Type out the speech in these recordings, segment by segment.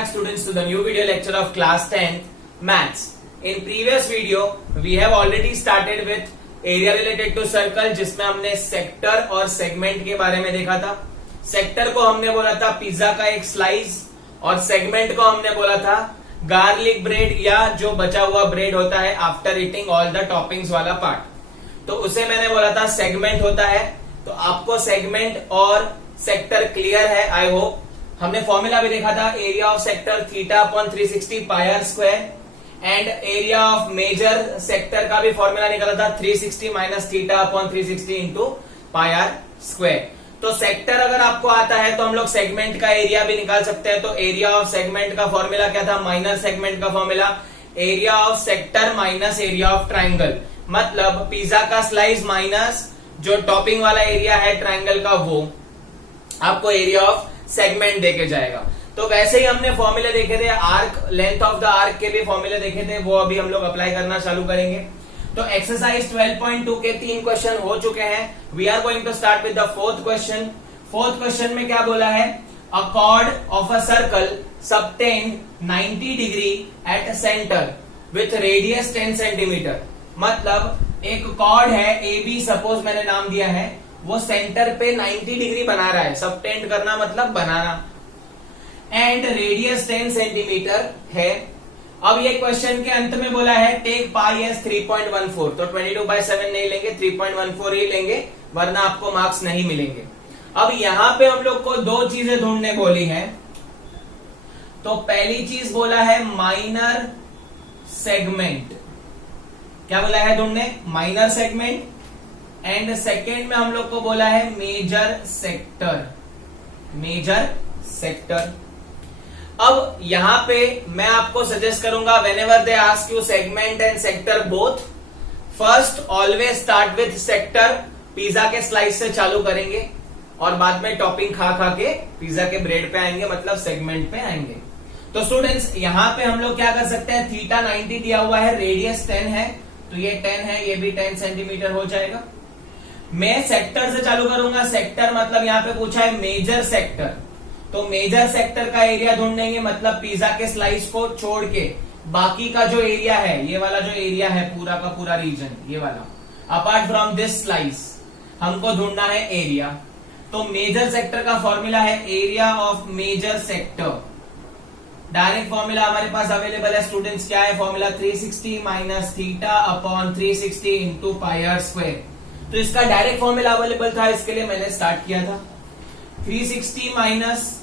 back students to the new video lecture of class 10th maths. In previous video we have already started with area related to circle जिसमें हमने sector और segment के बारे में देखा था। Sector को हमने बोला था पिज्जा का एक स्लाइस और सेगमेंट को हमने बोला था गार्लिक ब्रेड या जो बचा हुआ ब्रेड होता है after eating all the toppings वाला पार्ट। तो उसे मैंने बोला था सेगमेंट होता है। तो आपको सेगमेंट और सेक्टर क्लियर है आई होप। हमने फॉर्मूला भी देखा था area of sector theta upon 360 pi r square and area of major sector का भी फॉर्मूला निकाला था 360 minus theta upon 360 into pi r square. तो सेक्टर अगर आपको आता है तो हम लोग सेगमेंट का एरिया भी निकाल सकते हैं। तो एरिया ऑफ सेगमेंट का फॉर्मूला क्या था, माइनर सेगमेंट का formula area of sector minus area of triangle. मतलब पिज्जा का स्लाइस माइनस जो टॉपिंग वाला एरिया है ट्राइंगल का वो आपको एरिया ऑफ सेगमेंट देके जाएगा। तो वैसे ही हमने फॉर्मूले देखे थे arc length of the arc के भी फॉर्मूले देखे थे, वो अभी हम लोग अप्लाई करना चालू करेंगे। तो एक्सरसाइज 12.2 के 3 क्वेश्चन हो चुके हैं। We are going to start with the fourth question. Fourth question में क्या बोला है, a chord of a circle subtend 90 degree at centre with radius 10 centimetre. मतलब एक कॉर्ड है ए बी, सपोज मैंने नाम दिया है, वो सेंटर पे 90 डिग्री बना रहा है। सबटेंड करना मतलब बनाना एंड रेडियस 10 सेंटीमीटर है। अब ये क्वेश्चन के अंत में बोला है टेक पाई एस 3.14। तो 22/7 नहीं लेंगे, 3.14 ही लेंगे वरना आपको मार्क्स नहीं मिलेंगे। अब यहां पे हम लोग को दो चीजें ढूंढने बोली है। तो पहली चीज बोला है माइनर सेगमेंट। क्या बोला है ढूंढने, माइनर सेगमेंट। एंड सेकेंड में हम लोग को बोला है मेजर सेक्टर। Major sector. अब यहां पे मैं आपको सजेस्ट करूंगा whenever they ask you segment and sector both, first always start with sector. Pizza के स्लाइस से चालू करेंगे और बाद में टॉपिंग खा खा के पिज्जा के ब्रेड पे आएंगे, मतलब सेगमेंट पे आएंगे। तो स्टूडेंट्स यहां पे हम लोग क्या कर सकते हैं, थीटा 90 दिया हुआ है, रेडियस 10 है, तो ये 10 है, ये भी 10 सेंटीमीटर हो जाएगा। मैं सेक्टर से चालू करूंगा। सेक्टर मतलब यहां पे पूछा है मेजर सेक्टर, तो मेजर सेक्टर का एरिया ढूंढेंगे। मतलब पिज्जा के स्लाइस को छोड़ के बाकी का जो एरिया है, ये वाला जो एरिया है पूरा का पूरा रीजन, ये वाला अपार्ट फ्रॉम दिस स्लाइस हमको ढूंढना है एरिया। तो मेजर सेक्टर का फॉर्मूला है area of major sector. Direct formula हमारे पास अवेलेबल है स्टूडेंट्स। क्या है formula, 360 minus theta upon 360 into pi r square. तो इसका डायरेक्ट फॉर्मूला अवेलेबल था, इसके लिए मैंने स्टार्ट किया था। 360 माइनस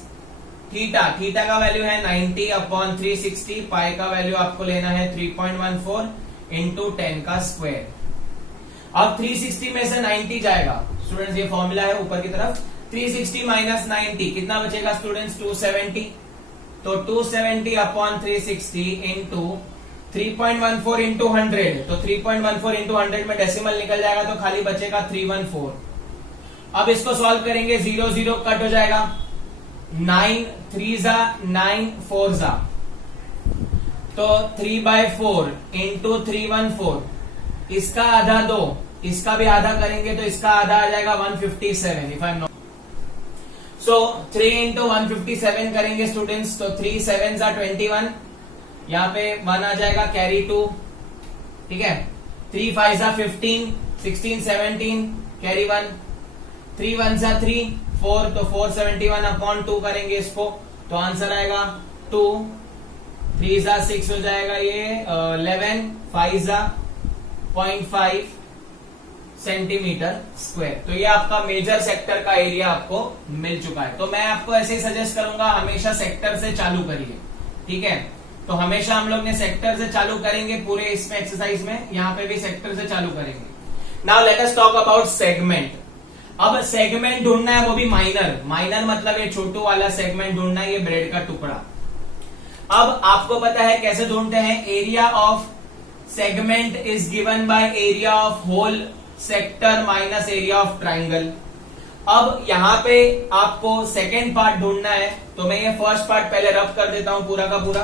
थीटा, थीटा का वैल्यू है 90 अपॉन 360, पाई का वैल्यू आपको लेना है 3.14 इंटू 10 का स्क्वायर। अब 360 में से 90 जाएगा स्टूडेंट्स, ये फॉर्मूला है ऊपर की तरफ। 360 माइनस 90 कितना बचेगा स्टूडेंट्स, 270। तो 270 अपॉन 360 इंटू 3.14 इंटू 100। तो 3.14 इंटू 100 में डेसिमल निकल जाएगा तो खाली बचेगा 314। अब इसको सॉल्व करेंगे, 0 0 कट हो जाएगा, 9 3 जा 9 4 जा, तो 3/4 इंटू 314। इसका आधा 2, इसका भी आधा करेंगे तो इसका आधा आ जाएगा 157 if I am not. So 3 into 157 करेंगे स्टूडेंट्स, तो 3 7 जा 21, यहाँ पे 1 आ जाएगा, कैरी 2, ठीक है। 3 5 जा 15, 16 17 कैरी 1, 3 1 जा 3 4, तो 471 अपॉन 2 करेंगे इसको, तो आंसर आएगा 2। 3 जा 6 हो जाएगा ये 11, 5 जा 0.5 सेंटीमीटर स्क्वायर। तो ये आपका मेजर सेक्टर का एरिया आपको मिल चुका है। तो मैं आपको ऐसे ही सजेस्ट करूंगा हमेशा सेक्टर से चालू करिए, ठीक है। तो हमेशा हम लोग ने सेक्टर से चालू करेंगे पूरे इसमें एक्सरसाइज में, यहाँ पे भी सेक्टर से चालू करेंगे। Now let us talk about segment. अब सेगमेंट ढूंढना है, वो भी माइनर। माइनर मतलब ये छोटू वाला सेगमेंट ढूंढना है, ये ब्रेड का टुकड़ा। अब आपको पता है कैसे ढूंढते हैं, area of segment is given by area of whole sector minus area of triangle. अब यहां पे आपको सेकेंड पार्ट ढूंढना है, तो मैं ये फर्स्ट पार्ट पहले रफ कर देता हूं पूरा का पूरा,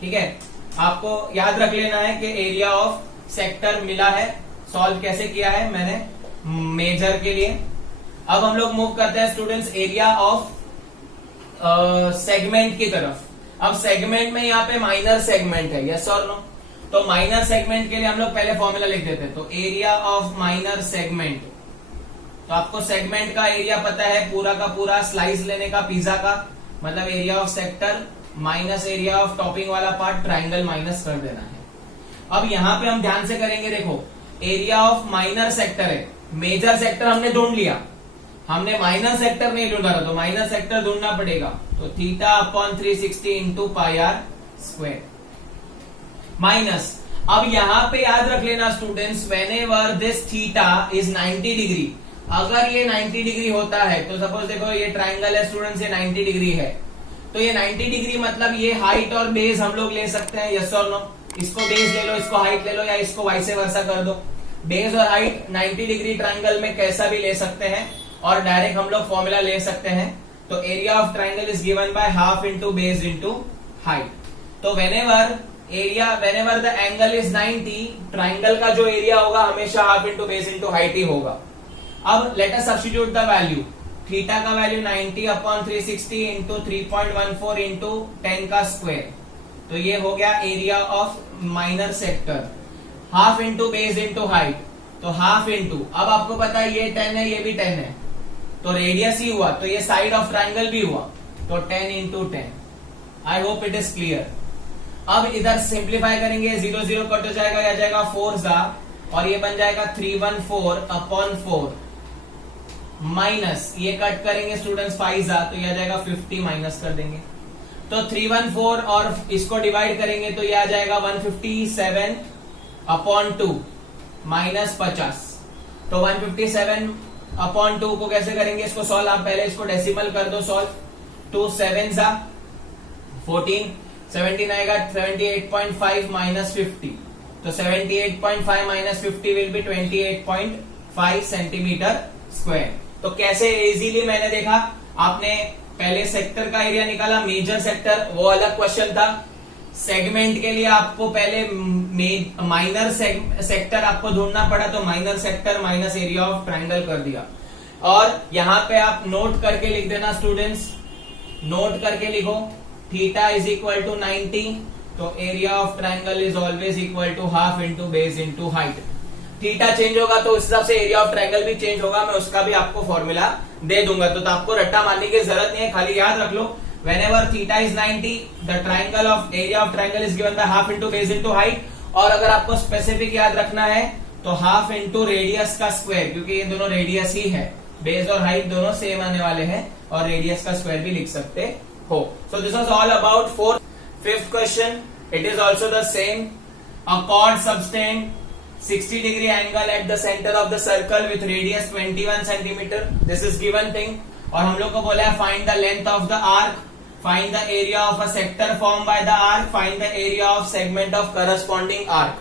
ठीक है। आपको याद रख लेना है कि एरिया ऑफ सेक्टर मिला है, सॉल्व कैसे किया है मैंने मेजर के लिए। अब हम लोग मूव करते हैं स्टूडेंट्स एरिया ऑफ सेगमेंट की तरफ। अब सेगमेंट में यहाँ पे माइनर सेगमेंट है, यस और नो? तो माइनर सेगमेंट के लिए हम लोग पहले फॉर्मूला लिख देते हैं। तो एरिया ऑफ माइनर सेगमेंट, तो आपको सेगमेंट का एरिया पता है, पूरा का पूरा स्लाइस लेने का पिज्जा का, मतलब area of sector minus area of topping वाला पार्ट, ट्राइंगल माइनस कर देना है। अब यहाँ पे हम ध्यान से करेंगे, देखो एरिया ऑफ माइनर सेक्टर है, मेजर सेक्टर हमने ढूंढ लिया, हमने माइनर सेक्टर नहीं ढूंढा था, तो माइनर सेक्टर ढूंढना पड़ेगा। तो theta upon 360 into pi r square minus, अब यहाँ पे याद रख लेना students, whenever this theta is 90 degree, अगर ये 90 डिग्री होता है, तो सपोज देखो ये ट्राइंगल है स्टूडेंट्स, ये 90 डिग्री है, तो ये 90 डिग्री मतलब ये हाइट और बेस हम लोग ले सकते हैं, यस और नो? इसको बेस ले लो, इसको हाइट ले लो, या इसको वाइस वर्सा कर दो। बेस और हाइट 90 डिग्री ट्राइंगल में कैसा भी ले सकते हैं, और डायरेक्ट हम लोग फॉर्मूला ले सकते हैं। तो area of triangle is given by half into base into height. तो whenever the angle is 90, triangle का जो एरिया होगा हमेशा half into base into height ही होगा। अब let us substitute the value, theta का वैल्यू 90 अपॉन 360 इंटू 3.14 इंटू 10 का स्क्वायर, तो ये हो गया area of minor sector, half into base into height, तो हाफ इंटू, अब आपको पता है ये 10 है, ये भी 10 है, तो रेडियस ही हुआ, तो ये साइड ऑफ ट्राइंगल भी हुआ, तो 10 into 10। I hope it is clear. अब इधर सिंप्लीफाई करेंगे, 0 0 कट हो जाएगा, या जाएगा 4 जा, और ये बन जाएगा 314 अपॉन 4 माइनस, ये कट करेंगे स्टूडेंट्स 5 जा, तो यह आ जाएगा 50 माइनस कर देंगे, तो 314 और इसको डिवाइड करेंगे तो यह आ जाएगा 157 अपॉन 2 माइनस 50। तो 157 अपॉन 2 को कैसे करेंगे, इसको सॉल्व, आप पहले इसको डेसिमल कर दो सॉल्व, 2 7 जा 14, 17 आएगा 78.5 माइनस 50, तो 78.5 minus 50 will be 28.5 centimetre square. तो कैसे इजीली मैंने देखा, आपने पहले सेक्टर का एरिया निकाला, मेजर सेक्टर वो अलग क्वेश्चन था, सेगमेंट के लिए आपको पहले माइनर सेक्टर आपको ढूंढना पड़ा, तो minor sector minus area of triangle कर दिया। और यहां पे आप नोट करके लिख देना स्टूडेंट्स, नोट करके लिखो, थीटा इज इक्वल टू 90, तो area of triangle is always equal to half into base into height. Theta change होगा तो उस हिसाब से एरिया ऑफ ट्राइंगल भी चेंज होगा, मैं उसका भी आपको फॉर्मूला दे दूंगा, तो आपको रट्टा मारने की जरूरत नहीं है, खाली याद रख लो whenever theta is 90 the triangle of area of triangle is given by half into base into height। और अगर आपको स्पेसिफिक याद रखना है तो हाफ इंटू रेडियस का स्क्वायर, क्योंकि ये दोनों रेडियस ही है, बेस और हाइट दोनों सेम आने वाले हैं, और रेडियस का स्क्वायर भी लिख सकते हो। So this was all about fourth. Fifth question, it is also the same, a cord subtend 60 degree angle at the center of the circle with radius 21 centimeter, this is given thing। और हम लोग को बोला है find the length of the arc, find the area of a sector formed by the arc, find the area of segment of corresponding arc।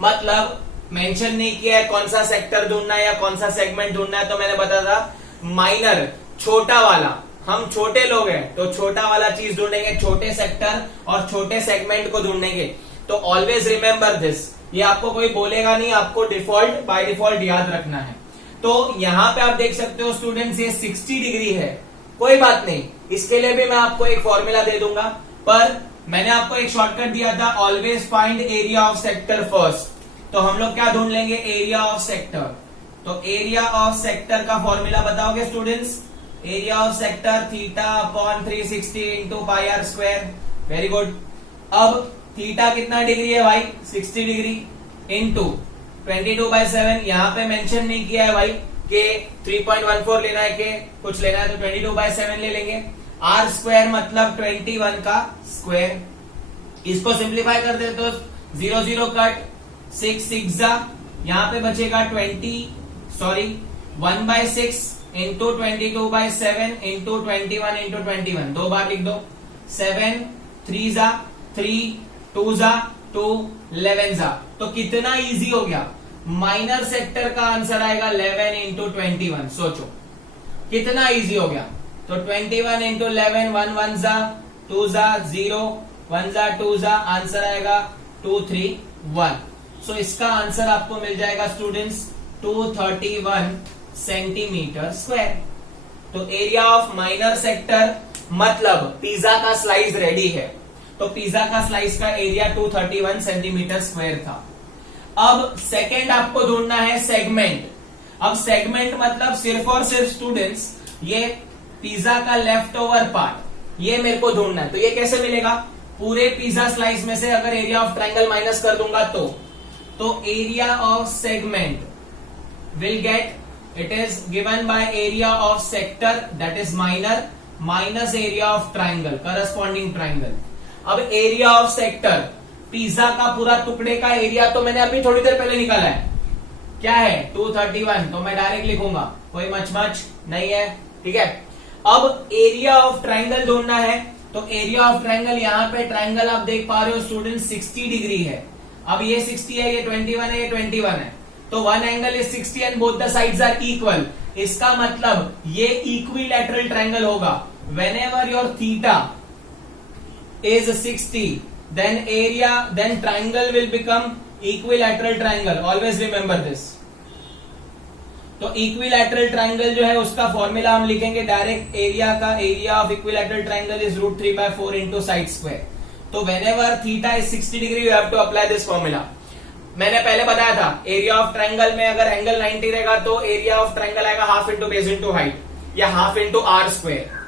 मतलब mention नहीं किया है कौन सा सेक्टर ढूंढना है या कौन सा सेगमेंट ढूंढना है, तो मैंने बताया था माइनर, छोटा वाला, हम छोटे लोग हैं तो छोटा वाला चीज ढूंढेंगे, छोटे सेक्टर और छोटे सेगमेंट को ढूंढेंगे। तो ऑलवेज रिमेंबर दिस, ये आपको कोई बोलेगा नहीं, आपको डिफॉल्ट बाय डिफॉल्ट याद रखना है। तो यहां पे आप देख सकते हो स्टूडेंट्स, ये 60 डिग्री है, कोई बात नहीं, इसके लिए भी मैं आपको एक फॉर्मूला दे दूंगा, पर मैंने आपको एक शॉर्टकट दिया था, always find area of sector first. तो हम लोग क्या ढूंढ लेंगे, एरिया ऑफ सेक्टर। तो एरिया ऑफ सेक्टर का फॉर्मूला बताओगे students, area of sector theta upon 360 into pi r square. Very good. अब थीटा कितना डिग्री है भाई, 60 डिग्री, इंटू 22/7, यहाँ पे मेंशन नहीं किया है भाई कि 3.14 लेना है कि कुछ लेना है, तो 22/7 ले लेंगे। आर स्क्वायर मतलब 21 का स्क्वायर, इसको सिंप्लीफाई कर दे तो 0 0 कट, 6 6 जा, यहाँ पे बचेगा 1/6 इंटू 22/7 इंटू 21 इंटू 21, दो बार लिख दो, 7 3 जा 3, 2 जा 2, 11 जा। तो कितना इजी हो गया, माइनर सेक्टर का आंसर आएगा 11 इंटू 21। सोचो कितना इजी हो गया। तो 21 इंटू 11, 1 1 जा 2 जा 0, 1 जा 2 जा, आंसर आएगा 2 3 1। सो इसका आंसर आपको मिल जाएगा स्टूडेंट्स 231 सेंटीमीटर स्क्वायर। तो एरिया ऑफ माइनर सेक्टर मतलब पिज्जा का स्लाइस रेडी है, तो पिज्जा का स्लाइस का एरिया 231 सेंटीमीटर स्क्वायर था। अब सेकेंड आपको ढूंढना है सेगमेंट। अब सेगमेंट मतलब सिर्फ और सिर्फ स्टूडेंट्स ये पिज्जा का लेफ्ट ओवर पार्ट ये मेरे को ढूंढना है। तो ये कैसे मिलेगा? पूरे पिज्जा स्लाइस में से अगर एरिया ऑफ ट्रायंगल माइनस कर दूंगा तो area of segment will get, it is given by area of sector that is minor minus area of triangle corresponding triangle। अब area of sector पिज्जा का पूरा टुकड़े का एरिया तो मैंने अभी थोड़ी देर पहले निकाला है, क्या है 231, तो मैं डायरेक्ट लिखूंगा, कोई मच नहीं है, ठीक है। अब एरिया ऑफ ट्राइंगल ढूंढना है, तो एरिया ऑफ ट्राइंगल यहाँ पे ट्राइंगल आप देख पा रहे हो स्टूडेंट 60 डिग्री है। अब ये 60 है, ये 21 है, ये 21 है, तो one angle is 60 and both the sides are equal. इसका मतलब ये इक्विलैटरल ट्रायंगल होगा। Whenever your theta is 60 then triangle will become equilateral triangle, always remember this। तो इक्विलैटरल ट्रायंगल जो है उसका फॉर्मूला हम लिखेंगे डायरेक्ट, एरिया का area of equilateral triangle is √3/4 into side square. तो whenever theta is 60 degree you have to apply this formula. मैंने पहले बताया था एरिया ऑफ ट्रायंगल में अगर एंगल 90 रहेगा तो एरिया ऑफ ट्रायंगल आएगा half into base into height या हाफ इंटू आर स्क्वायर।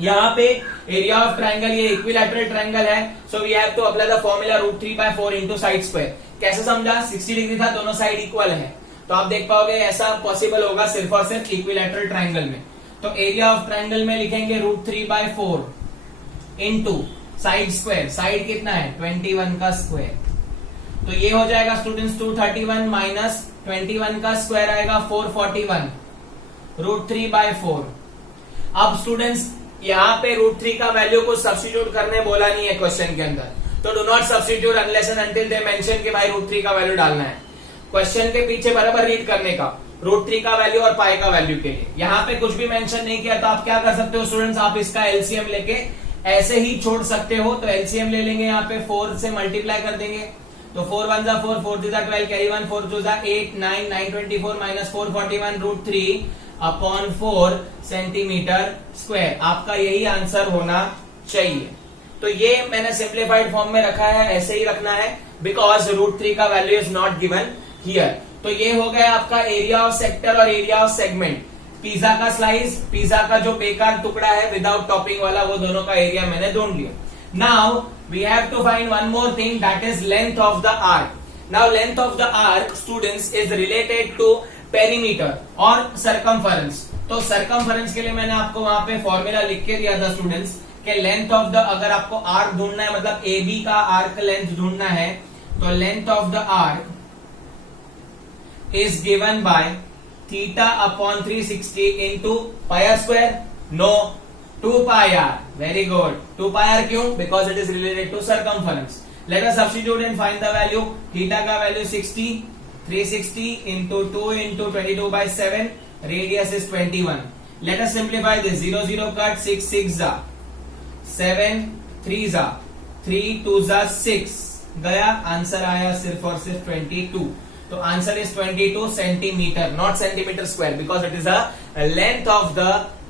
यहाँ पे एरिया ऑफ ट्रायंगल ये इक्विलैटरल ट्रायंगल है, so we have to apply the formula √3/4 into side square. कैसे समझा? 60 डिग्री था, दोनों साइड इक्वल है, तो आप देख पाओगे ऐसा पॉसिबल होगा सिर्फ और सिर्फ इक्विलैटरल ट्रायंगल में। तो एरिया ऑफ ट्रायंगल में लिखेंगे √3/4 इंटू साइड स्क्वायर। साइड कितना है? 21 का स्क्वायर। तो ये हो जाएगा स्टूडेंट्स 231 माइनस 21 का स्क्वायर आएगा 441 √3/4। अब स्टूडेंट्स यहाँ पे √3 का वैल्यू को सब्स्टिट्यूट करने बोला नहीं है क्वेश्चन के अंदर, तो do not substitute unless and until they mention कि भाई √3 का वैल्यू डालना है। क्वेश्चन के पीछे बराबर रीड करने का, √3 का वैल्यू और पाई का वैल्यू के लिए। यहाँ पे कुछ भी मेंशन नहीं किया तो आप क्या कर सकते हो स्टूडेंट्स, आप इसका एलसीएम लेके ऐसे ही छोड़ सकते हो। तो एलसीएम ले लेंगे, यहाँ पे 4 से मल्टीप्लाई कर देंगे, तो 4 1 जा 4, 4 3 जा 12, कैरी 1, 4 2 जा 8, 9, 924 माइनस 441 √3/4 सेंटीमीटर स्क्वायर। आपका यही आंसर होना चाहिए। तो ये मैंने सिंप्लीफाइड फॉर्म में रखा है, ऐसे ही रखना है बिकॉज √3 का value is not given here. तो ये हो गया आपका एरिया ऑफ सेक्टर और एरिया ऑफ सेगमेंट। पिज्जा का स्लाइस, पिज्जा का जो बेकार टुकड़ा है विदाउट टॉपिंग वाला, वो दोनों का एरिया मैंने ढूंढ लिया। Now we have to find one more thing, that is length of the arc। Now length of the arc students is related to perimeter और circumference। तो circumference के लिए मैंने आपको वहां पे फॉर्मूला लिख के दिया था स्टूडेंट्स कि लेंथ ऑफ द, अगर आपको आर्क ढूंढना है मतलब AB का आर्क लेंथ ढूंढना है, तो length of the arc is given by θ/360 into pi r square. No, 2πr। Very good. 2πr क्यों? Because it is related to circumference. Let us substitute and find the value. Theta का value 60, 360 into 2 into 22/7, radius is 21। Let us simplify this, 0 0 cut, 6 6 जा 7, 3 जा 3, 2 जा 6 गया, answer आया सिर्फ और सिर्फ 22। तो answer is 22 centimetre, not centimetre square, because it is a length of the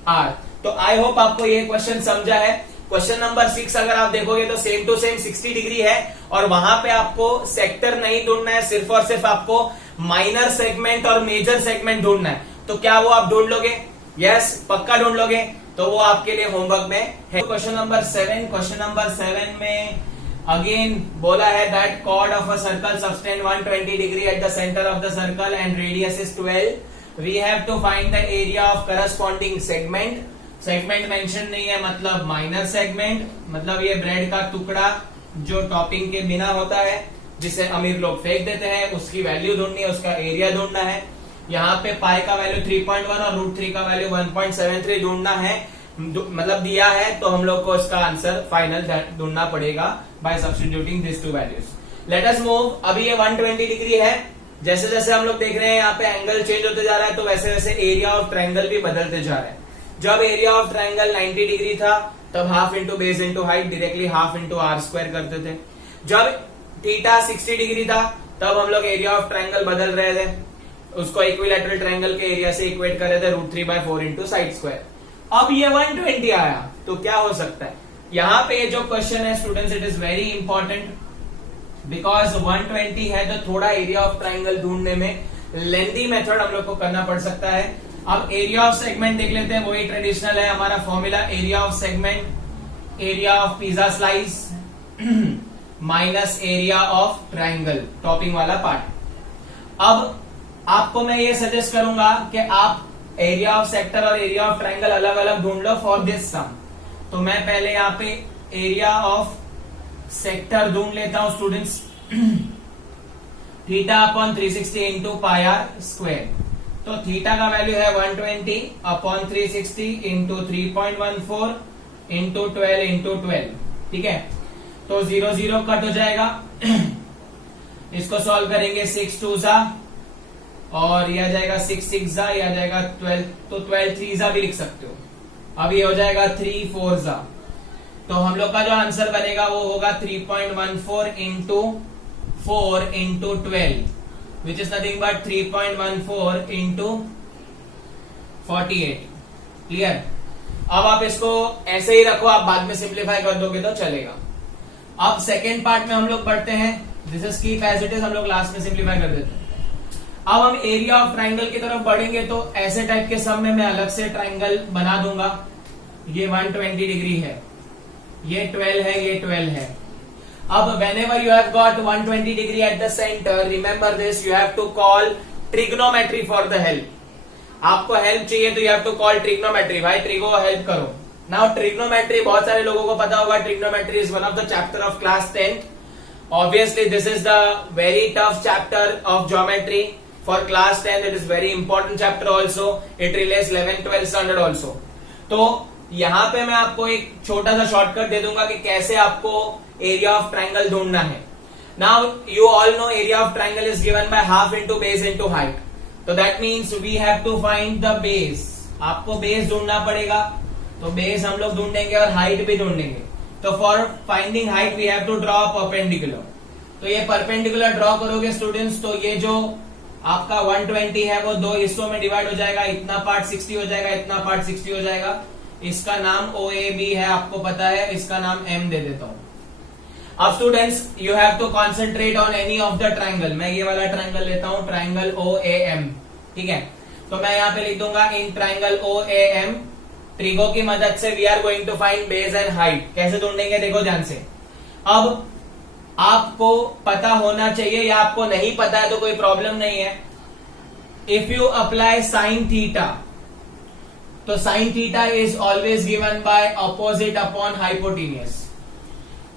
arc. तो आई होप आपको ये क्वेश्चन समझा है। क्वेश्चन नंबर 6 अगर आप देखोगे तो सेम टू सेम 60 डिग्री है और वहां पे आपको सेक्टर नहीं ढूंढना है, सिर्फ और सिर्फ आपको माइनर सेगमेंट और मेजर सेगमेंट ढूंढना है। तो क्या वो आप ढूंढ लोगे? यस, पक्का ढूंढ लोगे। तो वो आपके लिए होमवर्क में है। क्वेश्चन नंबर 7, क्वेश्चन नंबर 7 में अगेन बोला है that chord of a circle subtend 120 degree at the centre of the circle and radius is 12। We have to find the area of corresponding segment. Segment mention नहीं है मतलब minor segment, मतलब ये bread का टुकड़ा जो टॉपिंग के बिना होता है, जिसे अमीर लोग फेंक देते हैं, उसकी वैल्यू ढूंढनी है, उसका एरिया ढूंढना है। यहाँ पे पाई का वैल्यू 3.1 और √3 का वैल्यू 1.73 ढूंढना है, मतलब दिया है, तो हम लोग को इसका आंसर फाइनल ढूंढना पड़ेगा bye substituting this to values. Late us move. अभी ये 120 डिग्री है, जैसे जैसे हम लोग देख रहे हैं यहाँ पे एंगल चेंज होते जा रहा है, तो वैसे वैसे एरिया ऑफ ट्रायंगल भी बदलते जा रहे हैं। जब एरिया ऑफ ट्रायंगल 90 डिग्री था तब half into base into height, directly half into r square करते थे। जब थीटा 60 डिग्री था तब हम लोग एरिया ऑफ ट्रायंगल बदल रहे थे, उसको इक्विलैटरल ट्रायंगल के एरिया से इक्वेट कर रहे थे √3/4 इंटू साइड स्क्वायर। अब ये 120 आया तो क्या हो सकता है? यहाँ पे जो क्वेश्चन है students, it is very important because 120 है तो थोड़ा एरिया ऑफ ट्राइंगल ढूंढने में लेंथी मेथड हम लोग को करना पड़ सकता है। अब एरिया ऑफ सेगमेंट देख लेते हैं, वही ट्रेडिशनल है हमारा formula, area of segment area of pizza slice minus area of triangle topping वाला पार्ट। अब आपको मैं ये सजेस्ट करूंगा कि आप एरिया ऑफ सेक्टर और एरिया ऑफ ट्राइंगल अलग अलग ढूंढ लो फॉर दिस सम। तो मैं पहले यहाँ पे एरिया ऑफ सेक्टर ढूंढ लेता हूं students, theta upon 360 into pi r square. तो थीटा का वैल्यू है 120 अपॉन 360 इंटू 3.14 इंटू 12 इंटू 12, ठीक है। तो 0 0 कट हो जाएगा इसको सॉल्व करेंगे 6 2 जा और ये आ जाएगा 6 6 जा, ये आ जाएगा 12, तो 12 3 जा भी लिख सकते हो। अब ये हो जाएगा 3 4 जा, तो हम लोग का जो आंसर बनेगा वो होगा 3.14 into 4 into 12 which is nothing but 3.14 into 48। Clear? अब आप इसको ऐसे ही रखो, आप बाद में सिंप्लीफाई कर दोगे तो चलेगा। अब सेकेंड पार्ट में हम लोग बढ़ते हैं, this is keep as it is, हम लोग लास्ट में सिंप्लीफाई कर देते हैं। अब हम एरिया ऑफ ट्राइंगल की तरफ बढ़ेंगे तो ऐसे टाइप के सम में मैं अलग से ट्राइंगल बना दूंगा। ये 120 डिग्री है, ये 12 है, ये 12 है। अब whenever you have got 120 degree at the center, remember this, you have to call trigonometry for the help. आपको हेल्प चाहिए तो you have to call trigonometry, भाई ट्रिगो हेल्प करो। Now trigonometry बहुत सारे लोगों को पता होगा, trigonometry is one of the chapter of class 10th. Obviously this is the very tough chapter of geometry for class 10. It is very important chapter also. It relates 11th 12th standard also. तो यहाँ पे मैं आपको एक छोटा सा shortcut दे दूंगा कि कैसे आपको एरिया ऑफ ट्राइंगल ढूंढना है। Now you all know area of triangle is given by half into base into height, तो that means we have to find the base. आपको बेस ढूंढना पड़ेगा, तो बेस हम लोग ढूंढेंगे और हाइट भी ढूंढेंगे। तो for finding height we have to draw perpendicular. तो ये परपेंडिकुलर ड्रॉ करोगे स्टूडेंट्स, तो ये जो आपका 120 है वो दो हिस्सों में डिवाइड हो जाएगा, इतना पार्ट 60 हो जाएगा, इतना पार्ट 60 हो जाएगा। इसका नाम OAB है, आपको पता है, इसका नाम M दे देता हूं। अब students you have to concentrate on any of the triangle. मैं ये वाला ट्राइंगल लेता हूं, ट्राइंगल OAM, ठीक है। तो मैं यहाँ पे लिख दूंगा इन ट्राइंगल OAM ट्रिगो की मदद से we are going to find base and height. कैसे ढूंढेंगे देखो ध्यान से। अब आपको पता होना चाहिए या आपको नहीं पता है तो कोई प्रॉब्लम नहीं है। If you apply sine theta, तो sine theta is always given by opposite upon hypotenuse.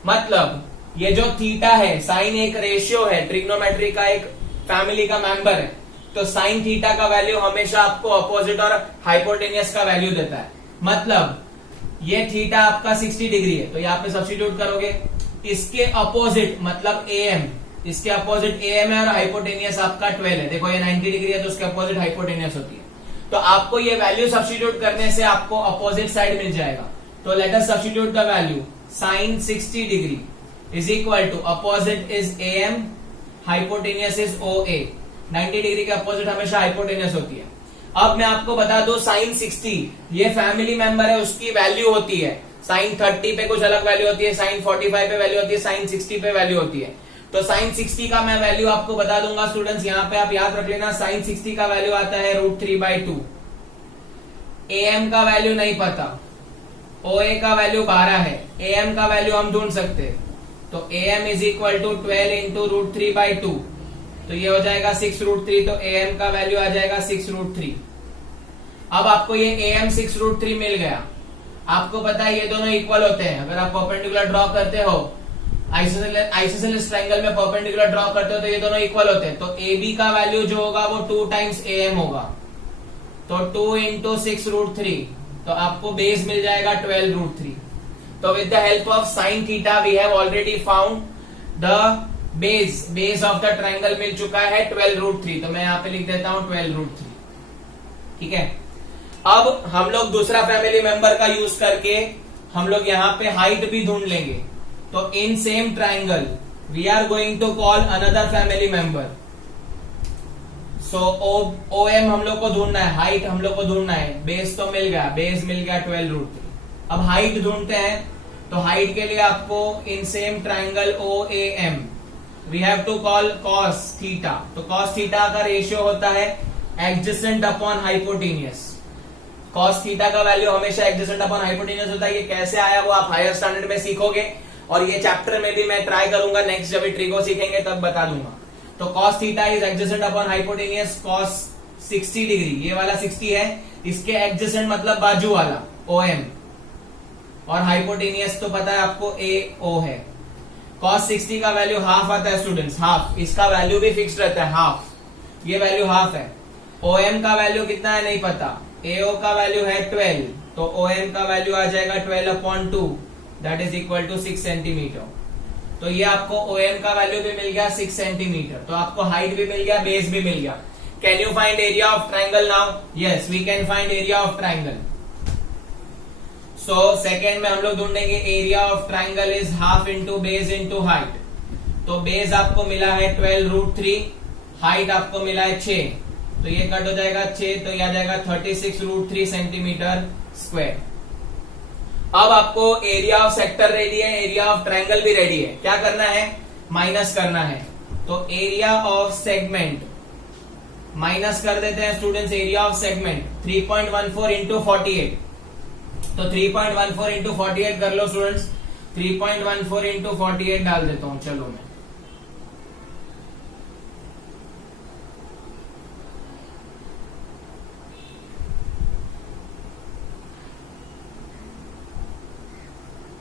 मतलब ये जो थीटा है, साइन एक रेशियो है, ट्रिग्नोमेट्री का एक फैमिली का मेंबर है, तो साइन थीटा का वैल्यू हमेशा आपको अपोजिट और हाइपोटेन्यूस का वैल्यू देता है। मतलब ये थीटा आपका 60 डिग्री है, तो यहाँ पे सब्स्टिट्यूट करोगे, इसके अपोजिट मतलब AM, इसके अपोजिट AM है और हाइपोटेन्यूस आपका 12 है। देखो ये 90 डिग्री है तो उसके अपोजिट हाइपोटेन्यूस होती है। तो आपको ये वैल्यू सब्स्टिट्यूट करने से आपको अपोजिट साइड मिल जाएगा। तो let us substitute the value, sine 60 degree is equal to opposite is AM, hypotenuse is OA। 90 degree के अपोजिट हमेशा हाइपोटेन्यूस होती है। अब मैं आपको बता दूं साइन 60 ये फैमिली मेंबर है, उसकी वैल्यू होती है साइन 30 पे कुछ अलग वैल्यू होती है, साइन 45 पे वैल्यू होती है, साइन 60 पे वैल्यू होती है। तो साइन 60 का मैं वैल्यू आपको बता दूंगा स्टूडेंट्स, यहाँ पे आप याद रख लेना, साइन 60 का वैल्यू आता है √3/2। AM का वैल्यू नहीं पता, OA का वैल्यू 12 है, AM का वैल्यू हम ढूंढ सकते हैं। तो AM is equal to 12 into √3/2, तो ये हो जाएगा 6√3, तो AM का वैल्यू आ जाएगा 6√3। अब आपको ये AM 6√3 मिल गया। आपको पता है ये दोनों इक्वल होते हैं। अगर आप परपेंडिकुलर ड्रॉ करते हो, आइसोसेलेस ट्रायंगल में परपेंडिकुलर ड्रॉ करते हो तो ये दोनों इक्वल होते हैं। तो AB का वैल्यू जो होगा वो 2 टाइम्स AM होगा, तो 2 इंटू 6√3, तो आपको बेस मिल जाएगा 12√3। तो with the help of sine theta we have already found the base of the triangle मिल चुका है 12√3। तो मैं यहाँ पे लिख देता हूं 12√3, ठीक है। अब हम लोग दूसरा फैमिली मेंबर का यूज करके हम लोग यहाँ पे हाइट भी ढूंढ लेंगे। तो in same triangle we are going to call another family member. So OM हम लोग को ढूंढना है, हाइट हम लोग को ढूंढना है। बेस तो मिल गया, बेस मिल गया 12√3। अब हाइट ढूंढते हैं। तो हाइट के लिए आपको in same triangle OAM we have to call cos theta. तो cos थीटा का रेशियो होता है adjacent upon hypotenuse. cos theta का वैल्यू हमेशा एडजेसेंट अपॉन हाइपोटेनियस होता है। ये कैसे आया वो आप हायर स्टैंडर्ड में सीखोगे, और ये चैप्टर में भी मैं ट्राई करूंगा नेक्स्ट जब ट्रिगो सीखेंगे तब बता दूंगा। तो cos theta is adjacent upon hypotenuse cos 60 degree, ये वाला 60 है, इसके एडजेसेंट मतलब बाजू वाला OM, और हाइपोटेनियस तो पता है आपको AO है। cos 60 का वैल्यू हाफ आता है स्टूडेंट्स, हाफ, इसका वैल्यू भी फिक्स रहता है हाफ, ये वैल्यू हाफ है। OM का वैल्यू कितना है नहीं पता, AO का वैल्यू है 12, तो OM का वैल्यू आ जाएगा 12/2 that is equal to 6 centimetre. तो ये आपको OM का वैल्यू भी मिल गया 6 सेंटीमीटर, तो आपको हाइट भी मिल गया, बेस भी मिल गया। Can you find area of triangle now? Yes, we can find area of triangle. So second में हम लोग ढूंढेंगे area of triangle is half into base into height. तो बेस आपको मिला है 12√3, हाइट आपको मिला है 6, तो ये कट हो जाएगा 6, तो ये आ जाएगा 36√3 सेंटीमीटर स्क्वायर। अब आपको एरिया ऑफ सेक्टर रेडी है, एरिया ऑफ ट्राइंगल भी रेडी है। क्या करना है? माइनस करना है। तो एरिया ऑफ सेगमेंट माइनस कर देते हैं students, area of segment 3.14 into 48, तो 3.14 इंटू 48 कर लो स्टूडेंट्स, 3.14 इंटू 48 डाल देता हूं, चलो मैं।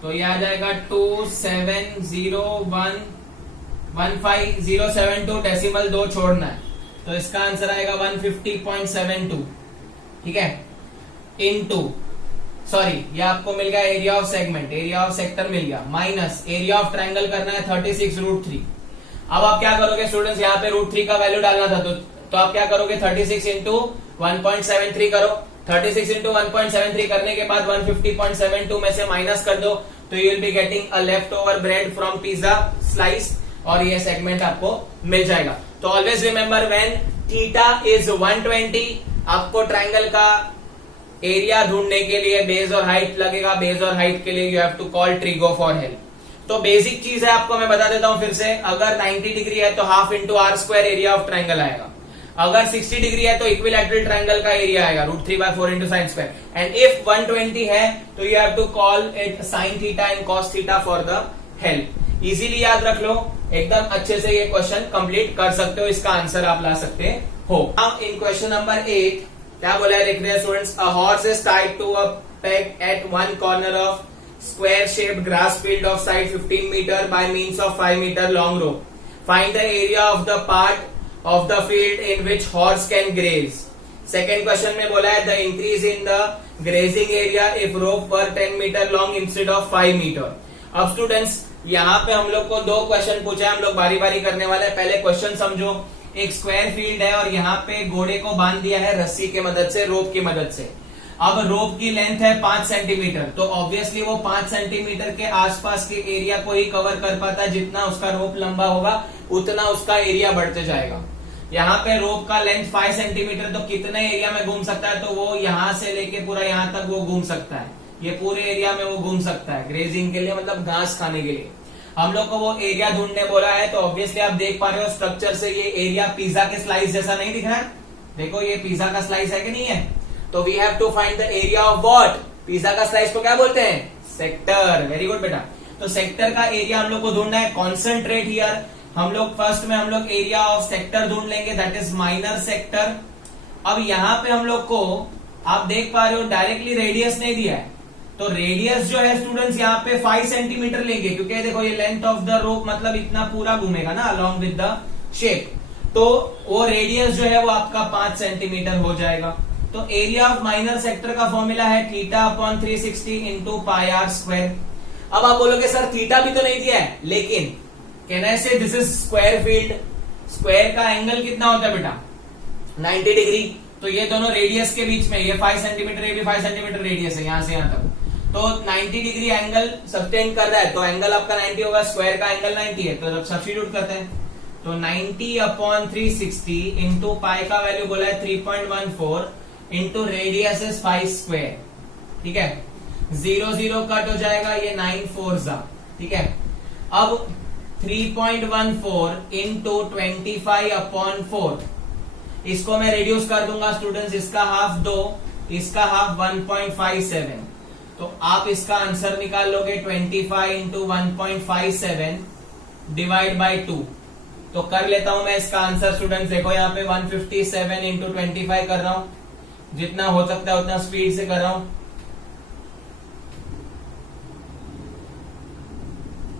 तो ये आ जाएगा 270115072, डेसिमल 2 छोड़ना है, तो इसका आंसर आएगा 150.72, ठीक है, इनटू सॉरी ये आपको मिल गया area of segment, area of sector मिल गया, माइनस एरिया ऑफ ट्राइंगल करना है 36√3। अब आप क्या करोगे स्टूडेंट्स, यहाँ पे √3 का वैल्यू डालना था, तो आप क्या करोगे 36 इंटू 1.73 करो, 36 इंटू 1.73 करने के बाद 150.72 में से माइनस कर दो, तो you will be getting a left over bread from pizza slice, और ये सेगमेंट आपको मिल जाएगा। तो always remember when theta is 120, आपको ट्राइंगल का एरिया ढूंढने के लिए बेस और हाइट लगेगा, बेस और हाइट के लिए you have to call trigo for help. तो बेसिक चीज है, आपको मैं बता देता हूं फिर से, अगर 90 डिग्री है तो half into R square area of triangle आएगा, अगर 60 डिग्री है तो इक्विलैटरल ट्राइंगल का एरिया आएगा √3/4 into sine square, and if 120 है तो you have to call it sine theta and cos theta for the help. Easily याद रख लो, एकदम अच्छे से ये क्वेश्चन कंप्लीट कर सकते हो, इसका आंसर आप ला सकते हो। अब इन क्वेश्चन नंबर 8 क्या बोला है देख रहे हैं students, a horse is tied to a peg at one corner of square shaped grass field of side 15 metre by means of 5 metre long rope. Find the area of the part of the field in which horse can graze। Second question में बोला है the increase in the grazing area if rope were 10 metre long instead of 5 metre. अब students यहाँ पे हम लोग को 2 question पूछा है, हम लोग बारी बारी करने वाले हैं। पहले क्वेश्चन समझो, एक स्क्वायर फील्ड है और यहाँ पे घोड़े को बांध दिया है रस्सी की मदद से, रोप की मदद से। अब रोप की लेंथ है 5 सेंटीमीटर, तो ऑब्वियसली वो 5 सेंटीमीटर के आसपास के एरिया को ही कवर कर पाता है, जितना उसका रोप लंबा होगा उतना उसका एरिया बढ़ते जाएगा। यहाँ पे रोप का लेंथ 5 सेंटीमीटर, तो कितने एरिया में घूम सकता है, तो वो यहाँ से लेके पूरा यहाँ तक वो घूम सकता है, ये पूरे एरिया में वो घूम सकता है ग्रेजिंग के लिए, मतलब घास खाने के लिए। हम लोग को वो एरिया ढूंढने बोला है, तो ऑब्वियसली आप देख पा रहे हो स्ट्रक्चर से ये एरिया पिज्जा के स्लाइस जैसा नहीं दिख रहा है, देखो ये पिज्जा का स्लाइस है कि नहीं है। तो we have to find the area of what, pizza का स्लाइस को क्या बोलते हैं, सेक्टर। वेरी गुड बेटा, तो सेक्टर का एरिया हम लोग को ढूंढना है। कॉन्सेंट्रेट हियर, हम लोग फर्स्ट में हम लोग एरिया ऑफ सेक्टर ढूंढ लेंगे, दैट इज माइनर सेक्टर। अब यहाँ पे हम लोग को आप देख पा रहे हो डायरेक्टली रेडियस नहीं दिया है, तो रेडियस जो है स्टूडेंट्स यहाँ पे 5 सेंटीमीटर लेंगे, क्योंकि देखो ये लेंथ ऑफ द रोप मतलब इतना पूरा घूमेगा ना अलोंग विद द शेप, तो वो रेडियस जो है वो आपका 5 सेंटीमीटर हो जाएगा। तो एरिया ऑफ माइनर सेक्टर का फॉर्मूला है θ/360 इंटू पाई आर स्क्वायर। अब आप बोलोगे सर थीटा भी तो नहीं दिया है, लेकिन कैन आई से this is square field, square का एंगल कितना होता है बेटा 90 डिग्री, तो ये दोनों रेडियस के बीच में, ये 5 सेंटीमीटर, ये भी 5 सेंटीमीटर रेडियस है यहाँ से यहाँ तक, तो 90 डिग्री एंगल सस्टेन कर रहा है, तो एंगल आपका 90 होगा, स्क्वायर का एंगल 90 है, तो जब सब्स्टिट्यूट करते हैं तो 90/360 इंटू पाई का वैल्यू बोला है 3.14 इंटू रेडियस इज 5 स्क्वायर, ठीक है। 0 0 कट हो जाएगा, ये 9 4 जा, ठीक है। अब 3.14 इंटू 25/4, इसको मैं रिड्यूस कर दूंगा स्टूडेंट्स, इसका हाफ 2, इसका हाफ 1.57, तो आप इसका आंसर निकाल लोगे 25 इंटू 1.57 डिवाइड बाई 2। तो कर लेता हूं मैं इसका आंसर स्टूडेंट्स, देखो यहाँ पे 157 इंटू 25 कर रहा हूं, जितना हो सकता है उतना स्पीड से कर रहा हूं।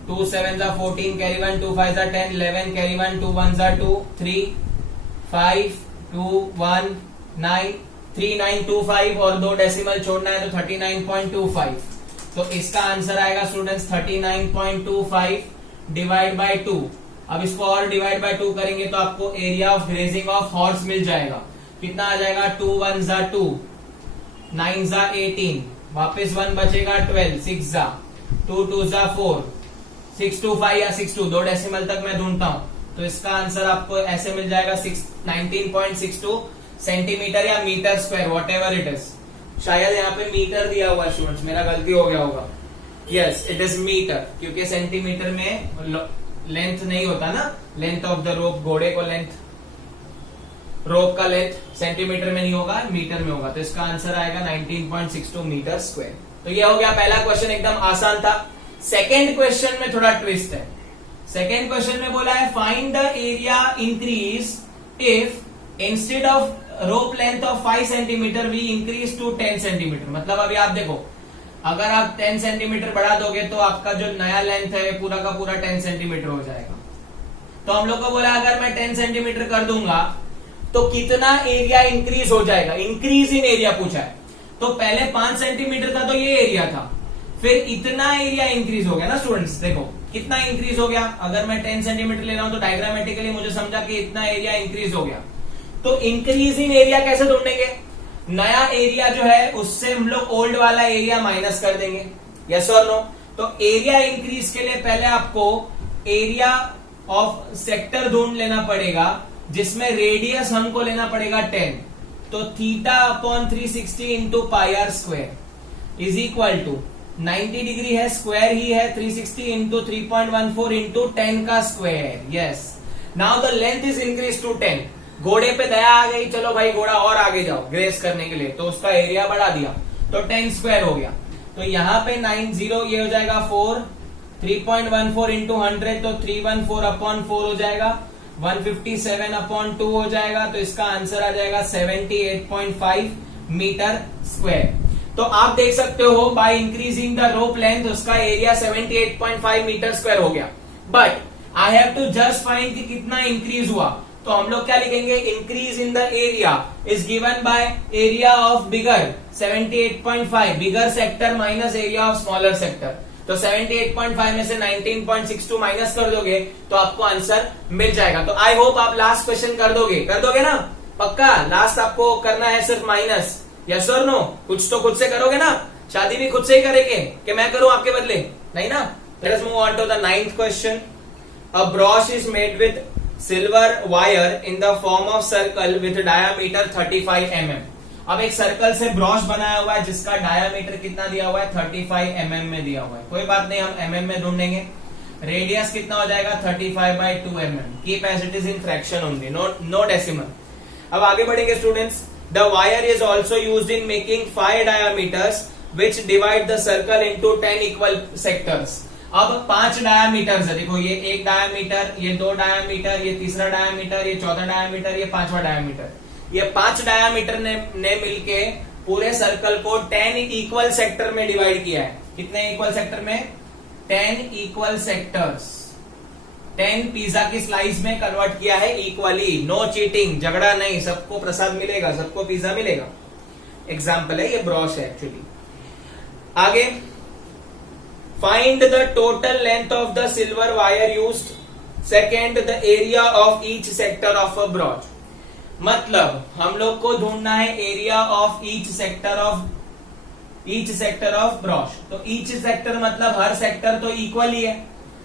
2 7 जा 14, कैरी 1, 2 5 जा 10, 11, कैरी 1, 2 1 जा 2, 3 5 2 1 9, 3925 और 2 डेसिमल छोड़ना है तो 39.25। तो इसका आंसर आएगा स्टूडेंट्स 39.25 डिवाइड बाय 2। अब इसको और डिवाइड बाय 2 करेंगे तो आपको area of grazing of horse मिल जाएगा। कितना आ जाएगा? 2 1 जा 2, 9 जा 18, वापस 1 बचेगा 12, 6 जा 2 2 जा 4, 6 2 5 या 6 2, 2 डेसिमल तक मैं ढूंढता हूं तो इसका आंसर आपको ऐसे मिल जाएगा 19.62 सेंटीमीटर या metre square, whatever it is. शायद यहाँ पे मीटर दिया हुआ स्टूडेंट्स, मेरा गलती हो गया होगा। यस इट इज मीटर, क्योंकि सेंटीमीटर में लेंथ नहीं होता ना, लेंथ ऑफ द रोप, घोड़े को लेंथ, रोप का लेंथ सेंटीमीटर में नहीं होगा, मीटर में होगा। तो इसका आंसर आएगा 19.62 मीटर स्क्वायर। तो ये हो गया पहला क्वेश्चन, एकदम आसान था। सेकेंड क्वेश्चन में थोड़ा ट्विस्ट है। सेकेंड क्वेश्चन में बोला है find the area increase if instead of rope length of 5 centimetre we increase to 10 centimetre. मतलब अभी आप देखो, अगर आप 10 सेंटीमीटर बढ़ा दोगे तो आपका जो नया लेंथ है पूरा का पूरा 10 सेंटीमीटर हो जाएगा। तो हम लोग को बोला अगर मैं 10 सेंटीमीटर कर दूंगा तो कितना एरिया इंक्रीज हो जाएगा, इंक्रीज इन एरिया पूछा है। तो पहले 5 सेंटीमीटर था तो ये एरिया था, फिर इतना एरिया इंक्रीज हो गया ना स्टूडेंट्स। देखो कितना इंक्रीज हो गया, अगर मैं 10 सेंटीमीटर ले रहा हूं तो डायग्रामेटिकली मुझे समझा कि इतना एरिया इंक्रीज हो गया। तो इंक्रीज इन एरिया कैसे ढूंढेंगे? नया एरिया जो है उससे हम लोग ओल्ड वाला एरिया माइनस कर देंगे, यस और नो। तो एरिया इंक्रीज के लिए पहले आपको एरिया ऑफ सेक्टर ढूंढ लेना पड़ेगा, जिसमें रेडियस हमको लेना पड़ेगा 10। तो theta upon 360 into pi r square is equal to 90 degree है, स्क्वायर ही है, 360 इंटू 3.14 इंटू 10 का square. Yes, now the length is increase to 10। घोड़े पे दया आ गई, चलो भाई घोड़ा और आगे जाओ ग्रेस करने के लिए, तो उसका एरिया बढ़ा दिया तो 10 स्क्वायर हो गया। तो यहाँ पे 90 ये हो जाएगा 4, 3.14 इंटू 100 तो 314 अपॉन 4 हो जाएगा, 157 अपॉन 2 हो जाएगा। तो इसका आंसर आ जाएगा 78.5 मीटर स्क्वायर। तो आप देख सकते हो by increasing the rope length उसका एरिया 78.5 मीटर स्क्वायर हो गया। But I have to just find कि कितना इंक्रीज हुआ। तो हम लोग क्या लिखेंगे? Increase in the area is given by area of bigger 78.5, bigger sector minus area of smaller sector. तो 78.5 में से 19.62 माइनस कर दोगे तो आपको आंसर मिल जाएगा। तो आई होप आप लास्ट क्वेश्चन कर दोगे ना? पक्का लास्ट आपको करना है सिर्फ माइनस, यस और नो? कुछ तो खुद से करोगे ना, शादी भी खुद से ही करेंगे कि मैं करूं आपके बदले, नहीं ना? Let us move on to the 9th question. A brooch is made with silver wire in the form of circle with diameter 35 mm। अब एक सर्कल से ब्रॉश बनाया हुआ है जिसका डायामीटर कितना दिया हुआ है? 35 mm में दिया हुआ है। कोई बात नहीं, हम mm में ढूंढेंगे। रेडियस कितना हो जाएगा? 35/2 mm। Keep as it is in fraction only, no decimal. अब आगे बढ़ेंगे students. The wire is also used in making 5 diameters which divide the circle into 10 equal sectors. अब 5 डायामीटर्स है, देखो ये 1 डायामीटर, ये 2 डायामीटर, ये तीसरा डायामीटर, ये चौथा डायामीटर, ये 5वां डायामीटर। ये 5 डायामीटर ने मिलके पूरे सर्कल को 10 इक्वल सेक्टर में डिवाइड किया है। कितने इक्वल सेक्टर में? 10 इक्वल सेक्टर्स। 10 पिज्जा की स्लाइस में कन्वर्ट किया है इक्वली। नो चीटिंग, झगड़ा नहीं, सबको प्रसाद मिलेगा, सबको पिज्जा मिलेगा। एग्जाम्पल है, ये ब्रॉश है एक्चुअली। आगे find the total length of the silver wire used, second the area of each sector of a broch। मतलब हम लोग को ढूंढना है area of each sector of brooch. तो ईच सेक्टर मतलब हर सेक्टर तो इक्वल ही है।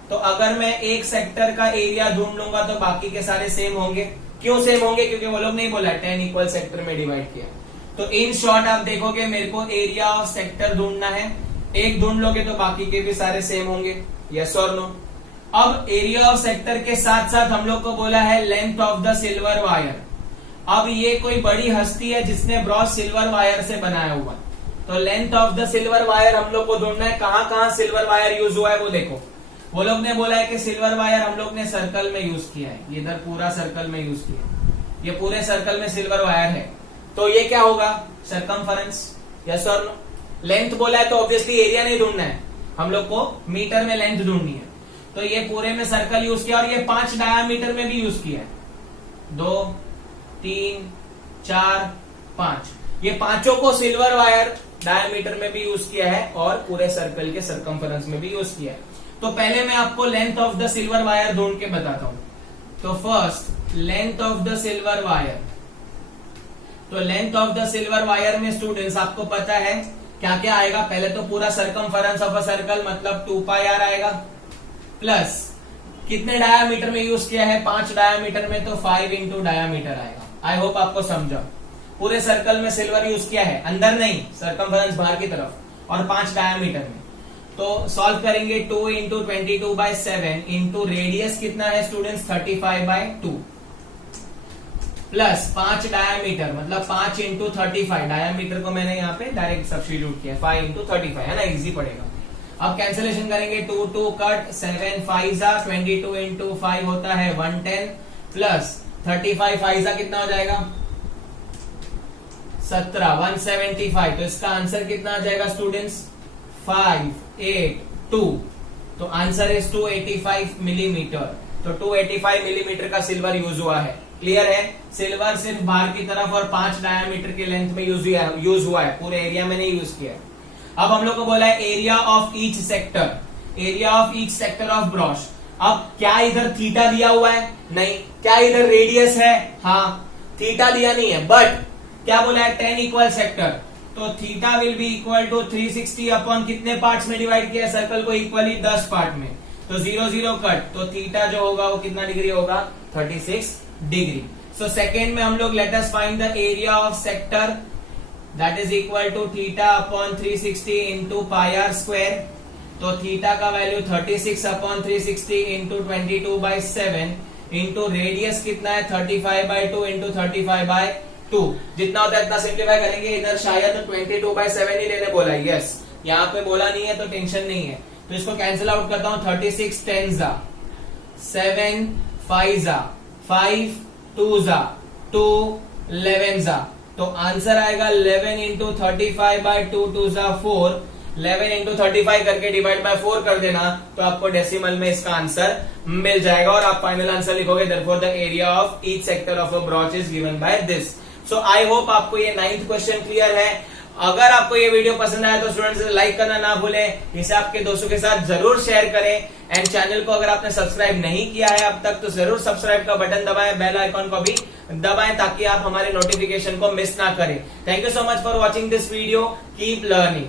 तो अगर मैं एक सेक्टर का एरिया ढूंढ लूंगा तो बाकी के सारे सेम होंगे। क्यों सेम होंगे? क्योंकि वो लोग नहीं बोला 10 इक्वल सेक्टर में डिवाइड किया। तो इन शॉर्ट आप देखोगे मेरे को एरिया ऑफ सेक्टर ढूंढना है। एक ढूंढ लोगे तो बाकी के भी सारे सेम होंगे, यस और नो। अब एरिया ऑफ सेक्टर के साथ साथ हम लोग को बोला है length of the silver wire. अब ये कोई बड़ी हस्ती है जिसने ब्रॉड सिल्वर वायर से बनाया हुआ, तो length of the silver wire हम लोग को ढूंढना है। कहां कहां सिल्वर वायर यूज हुआ है वो देखो। वो लोग ने बोला है कि सिल्वर वायर हम लोग ने सर्कल में यूज किया है, ये इधर पूरा सर्कल में यूज किया है, ये पूरे सर्कल में सिल्वर वायर है, तो ये क्या होगा, सरकमफरेंस, यस और नो। लेंथ बोला है तो ऑब्वियसली एरिया नहीं ढूंढना है, हम लोग को मीटर में लेंथ ढूंढनी है। तो ये पूरे में सर्कल यूज किया और ये 5 डायामीटर में भी यूज किया है, 2 3 4 5, ये पांचों को सिल्वर वायर डायामीटर में भी यूज किया है और पूरे सर्कल के सरकमफरेंस में भी यूज किया है। तो पहले मैं आपको length of the silver wire ढूंढ के बताता हूं। तो first length of the silver wire, तो length of the silver wire में स्टूडेंट्स आपको पता है क्या क्या आएगा। पहले तो पूरा सरकमफरेंस ऑफ अ सर्कल मतलब 2 पाई आर आएगा, प्लस कितने डायामीटर में यूज किया है, 5 डायामीटर में, तो 5 इंटू डायामीटर आएगा। आई होप आपको समझा। पूरे सर्कल में सिल्वर यूज किया है, अंदर नहीं, सरकमफरेंस बाहर की तरफ, और 5 डायामीटर में। तो सॉल्व करेंगे 2 इंटू 22/7 इंटू रेडियस कितना है स्टूडेंट्स 35/2 प्लस 5 डायामीटर मतलब 5 इंटू 35, डायामीटर को मैंने यहाँ पे डायरेक्ट सब्स्टिट्यूट किया, 5 इंटू 35 है ना, इजी पड़ेगा। अब कैंसिलेशन करेंगे, 2 2 कट, 7 5 22 इंटू 5 होता है 110 प्लस 35 5 कितना हो जाएगा 17, 175। तो इसका आंसर कितना आ जाएगा स्टूडेंट्स 582। तो आंसर इज 285 मिलीमीटर। तो 285 मिलीमीटर का सिल्वर यूज हुआ है। क्लियर है, सिल्वर सिर्फ बाहर की तरफ और 5 डायामीटर के लेंथ में यूज हुआ है, पूरे एरिया में नहीं यूज किया है। अब हम लोग को बोला है area of each sector, area of each sector of brooch. अब क्या इधर थीटा दिया हुआ है, नहीं। क्या इधर रेडियस है, हाँ। थीटा दिया नहीं है, बट क्या बोला है 10 इक्वल सेक्टर, तो theta will be equal to 360 upon कितने पार्ट्स में डिवाइड किया है सर्कल को, इक्वली 10 पार्ट में, तो 0 0 कट, तो थीटा जो होगा वो कितना डिग्री होगा 36 डिग्री। सो सेकेंड में हम लोग let us find the area of sector, that is equal to theta upon 360 into pi r square. तो थीटा का value 36 upon 360 into 22/7 into radius कितना है 35/2 इंटू 35/2, जितना होता है इतना सिंप्लीफाई करेंगे। इधर शायद 22/7 ही लेने बोला है, यस, यहाँ पे बोला नहीं है तो टेंशन नहीं है। तो इसको कैंसिल आउट करता हूं, 36 10 7 5 5 2 2 11 तो आंसर आएगा 11 इंटू 35/2 2 4, 11 इंटू 35 करके डिवाइड बाय 4 कर देना, तो आपको डेसिमल में इसका आंसर मिल जाएगा और आप फाइनल आंसर लिखोगे therefore the area of each sector of a brooch is given by this. So I hope आपको ये 9th क्वेश्चन क्लियर है। अगर आपको ये वीडियो पसंद आया तो स्टूडेंट्स लाइक करना ना भूलें, इसे आपके दोस्तों के साथ जरूर शेयर करें, एंड चैनल को अगर आपने सब्सक्राइब नहीं किया है अब तक तो जरूर सब्सक्राइब का बटन दबाएं, बेल आइकॉन को भी दबाएं ताकि आप हमारे नोटिफिकेशन को मिस ना करें। Thank you so much for watching this video, keep learning.